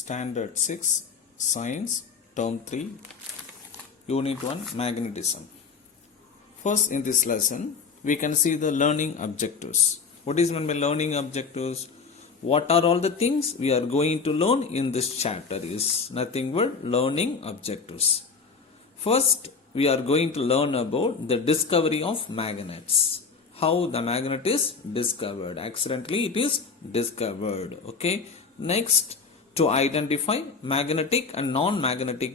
Standard 6, Science, Term 3, Unit 1, Magnetism. First, in this lesson, we can see the learning objectives. What is meant by learning objectives? What are all the things we are going to learn in this chapter is nothing but learning objectives. First, we are going to learn about the discovery of magnets. How the magnet is discovered. Accidentally, it is discovered. Okay. Next, to identify magnetic and non-magnetic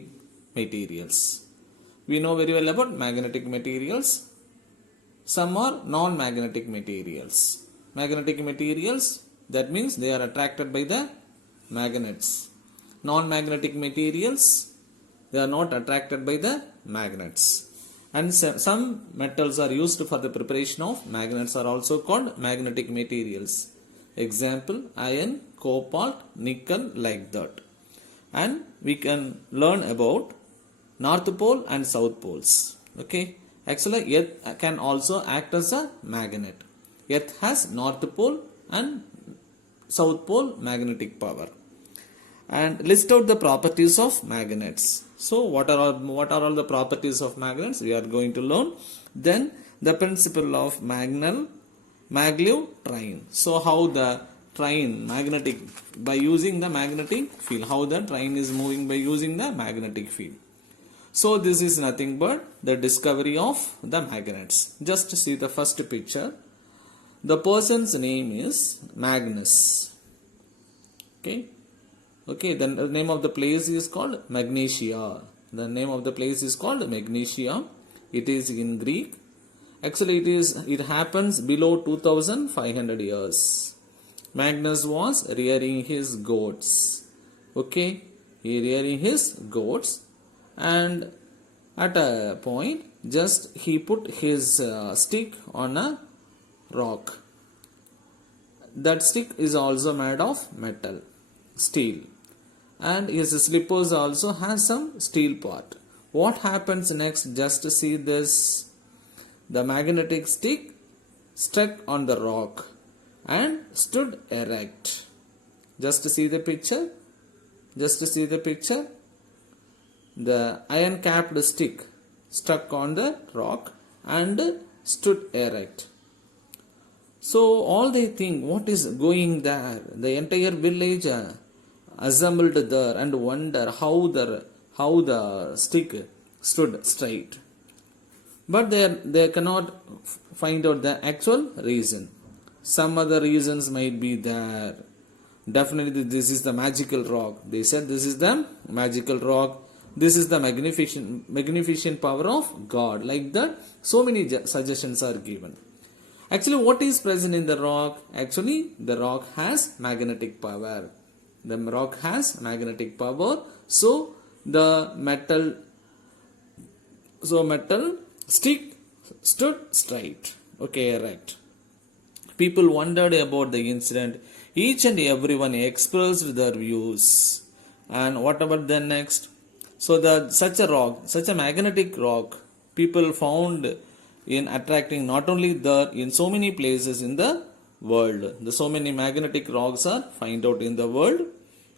materials. We know very well about magnetic materials. Some are non-magnetic materials. Magnetic materials, that means they are attracted by the magnets. Non-magnetic materials, they are not attracted by the magnets. And some metals are used for the preparation of magnets are also called magnetic materials. Example, iron, cobalt, nickel, like that. And we can learn about North Pole and South Poles. Okay. Actually, Earth can also act as a magnet. Earth has North Pole and South Pole magnetic power. And list out the properties of magnets. So, what are all the properties of magnets? We are going to learn. Then, the principle of maglev train. So, how the train magnetic by using the magnetic field. How the train is moving by using the magnetic field. So, this is nothing but the discovery of the magnets. Just see the first picture. The person's name is Magnus. Okay. Okay, the name of the place is called Magnesia. The name of the place is called Magnesia. It is in Greek. Actually, it happens below 2500 years. Magnus was rearing his goats. Okay, he rearing his goats, and at a point, just he put his stick on a rock. That stick is also made of metal, steel, and his slippers also has some steel part. What happens next? Just to see this. The magnetic stick struck on the rock and stood erect. Just to see the picture. Just to see the picture. The iron capped stick struck on the rock and stood erect. So all they think, what is going there? The entire village assembled there and wonder how the stick stood straight. But they cannot find out the actual reason. Some other reasons might be there. Definitely this is the magical rock. They said this is the magical rock. This is the magnificent power of God. Like that, so many suggestions are given. Actually, what is present in the rock? Actually, the rock has magnetic power. The rock has magnetic power. So, the metal stick stood straight. Okay, right. People wondered about the incident. Each and everyone expressed their views. And what about the next? So, such a magnetic rock, people found in attracting not only there in so many places in the world. So many magnetic rocks are found out in the world.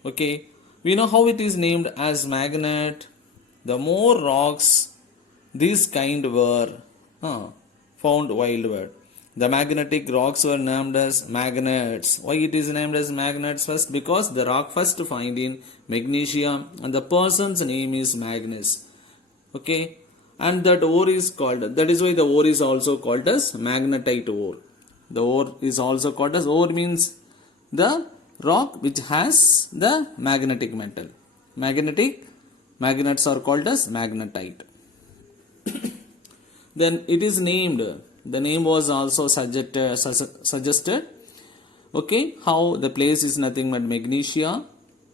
Okay, we know how it is named as magnet. The more rocks this kind were found wildward. The magnetic rocks were named as magnets. Why it is named as magnets? First, because the rock first found in Magnesia and the person's name is Magnus. Okay. And that ore is called, that is why the ore is also called as magnetite ore. The ore is also called as, ore means the rock which has the magnetic metal. Magnets are called as magnetite. Then it is named, the name was also suggested. Okay, how the place is nothing but Magnesia,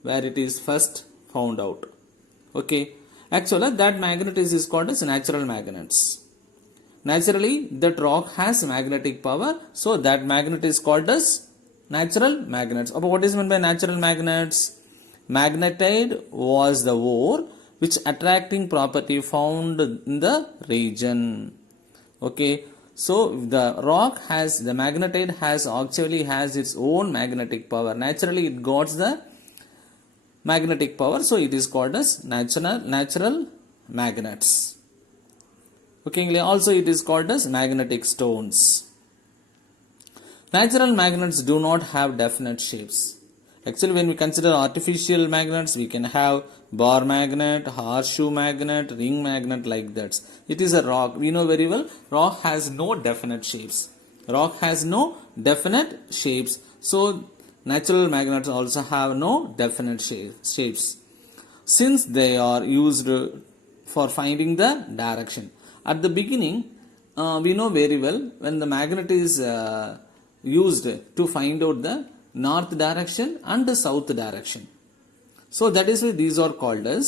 where it is first found out. Okay. Actually, that magnet is called as natural magnets. Naturally, that rock has magnetic power. So, that magnet is called as natural magnets. But what is meant by natural magnets? Magnetite was the ore which attracting property found in the region. Okay. So, the rock has, the magnetite has its own magnetic power. Naturally, it got the magnetic power, so it is called as natural magnets. Okay, also it is called as magnetic stones. Natural magnets do not have definite shapes. Actually, when we consider artificial magnets, we can have bar magnet, horseshoe magnet, ring magnet, like that. It is a rock. We know very well, rock has no definite shapes. Rock has no definite shapes. So, natural magnets also have no definite shapes. Since they are used for finding the direction. At the beginning, we know very well when the magnet is used to find out the north direction and the south direction. So that is why these are called as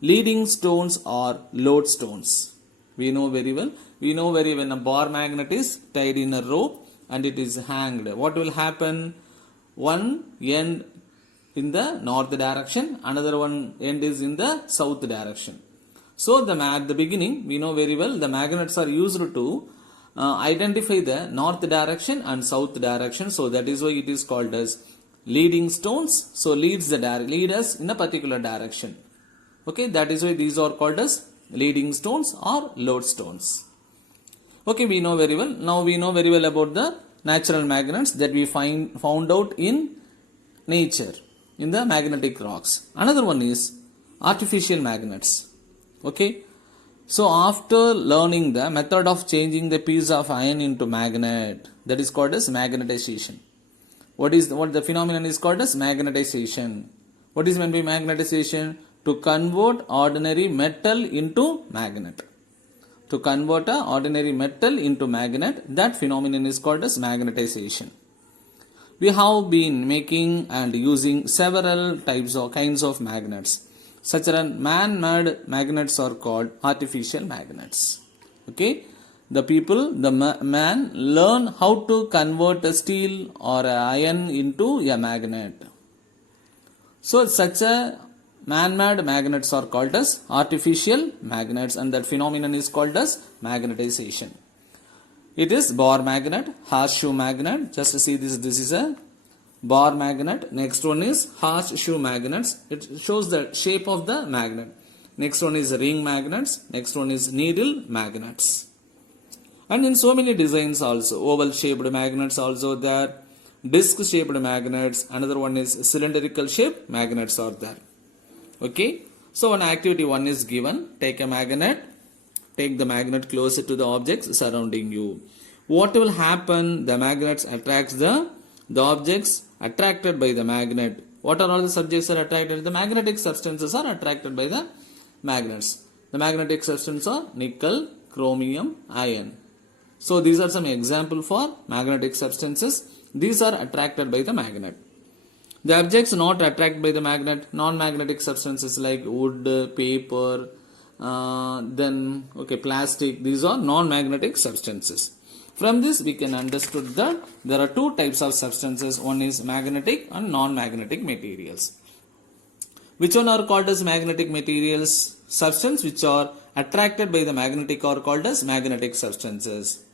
leading stones or lodestones. We know very well when a bar magnet is tied in a rope and it is hanged. What will happen? One end in the north direction, another one end is in the south direction. So at the beginning, we know very well the magnets are used to identify the north direction and south direction. So that is why it is called as leading stones. So lead us in a particular direction. Okay, that is why these are called as leading stones or lodestones. Okay, we know very well. Now we know very well about the natural magnets that we found out in nature, in the magnetic rocks. Another one is artificial magnets. Okay. So after learning the method of changing the piece of iron into magnet, that is called as magnetization. What the phenomenon is called as magnetization. What is meant by magnetization? To convert ordinary metal into magnet. To convert a ordinary metal into magnet, that phenomenon is called as magnetization. We have been making and using several kinds of magnets. Such as man-made magnets are called artificial magnets. Okay, the man learn how to convert a steel or a iron into a magnet. So such a man-made magnets are called as artificial magnets, and that phenomenon is called as magnetization. It is bar magnet, horseshoe magnet. Just see this is a bar magnet. Next one is horseshoe magnets. It shows the shape of the magnet. Next one is ring magnets. Next one is needle magnets. And in so many designs also, oval shaped magnets also there, disc shaped magnets. Another one is cylindrical shaped magnets are there. Okay, so an activity 1 is given. Take a magnet, take the magnet closer to the objects surrounding you. What will happen? The magnets attracts the objects attracted by the magnet. What are all the subjects are attracted? The magnetic substances are attracted by the magnets. The magnetic substances are nickel, chromium, iron. So these are some example for magnetic substances. These are attracted by the magnet. The objects not attracted by the magnet, non-magnetic substances like wood, paper, plastic. These are non-magnetic substances. From this we can understood that there are two types of substances. One is magnetic and non-magnetic materials. Which one are called as magnetic materials? Substances which are attracted by the magnetic are called as magnetic substances.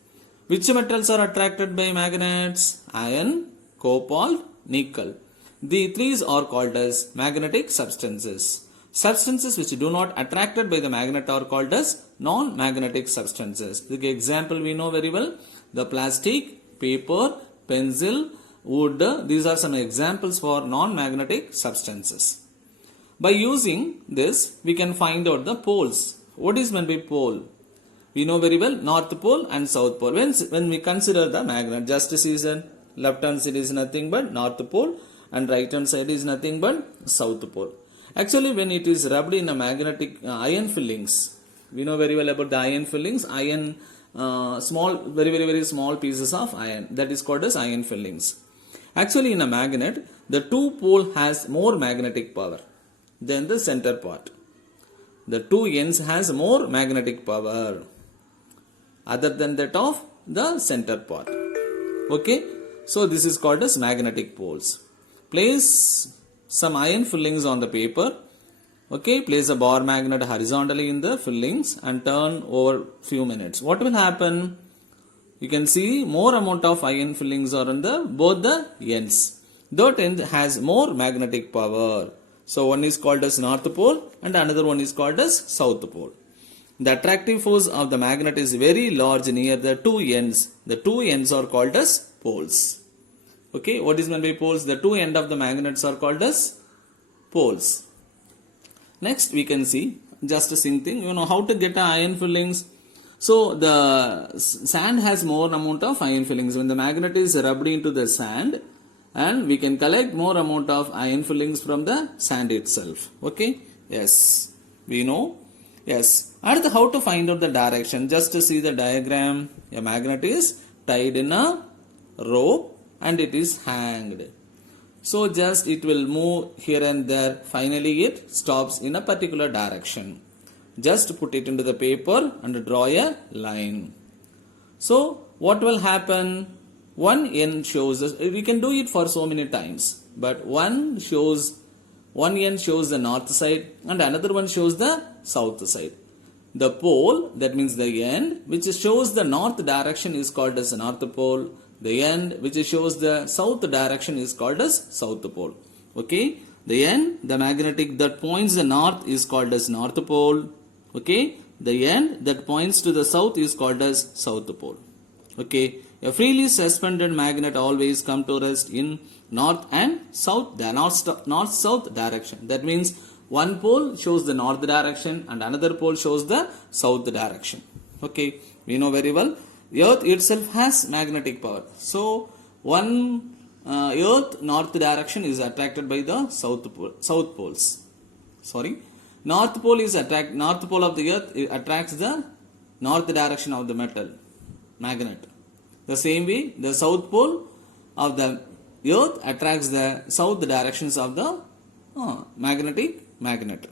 Which metals are attracted by magnets? Iron, cobalt, nickel. The three are called as magnetic substances. Substances which do not attracted by the magnet are called as non-magnetic substances. The example we know very well. The plastic, paper, pencil, wood. These are some examples for non-magnetic substances. By using this, we can find out the poles. What is meant by pole? We know very well North Pole and South Pole. When we consider the magnet, just see the left hand side is nothing but North Pole and right hand side is nothing but South Pole. Actually, when it is rubbed in a magnetic iron fillings, we know very well about the iron fillings. Iron, very small pieces of iron, that is called as iron fillings. Actually, in a magnet, the two pole has more magnetic power than the center part. The two ends has more magnetic power other than that of the center part. Okay, so this is called as magnetic poles. Place some iron fillings on the paper. Okay, place a bar magnet horizontally in the fillings and turn over few minutes. What will happen? You can see more amount of iron fillings are on both the ends. That end has more magnetic power. So one is called as North Pole and another one is called as South Pole. The attractive force of the magnet is very large near the two ends. The two ends are called as poles. Okay, what is meant by poles? The two ends of the magnets are called as poles. Next we can see just a same thing. You know how to get iron fillings. So the sand has more amount of iron fillings. When the magnet is rubbed into the sand, and we can collect more amount of iron fillings from the sand itself. Okay, yes, we know. Yes, and how to find out the direction? Just to see the diagram, a magnet is tied in a rope and it is hanged. So just it will move here and there. Finally it stops in a particular direction. Just put it into the paper and draw a line. So what will happen? One end shows us, we can do it for so many times, but one end shows the north side and another one shows the south side. The pole, that means the end which shows the north direction is called as north pole. The end which shows the south direction is called as south pole. Okay, the end, the magnetic that points the north is called as north pole. Okay, the end that points to the south is called as south pole. Okay, a freely suspended magnet always come to rest in north and south, the north-south direction. That means one pole shows the north direction and another pole shows the south direction. Okay, we know very well. The earth itself has magnetic power. So one earth north direction is attracted by the south poles. Sorry, north pole of the earth attracts the north direction of the magnet. The same way, the south pole of the earth attracts the south directions of the magnet.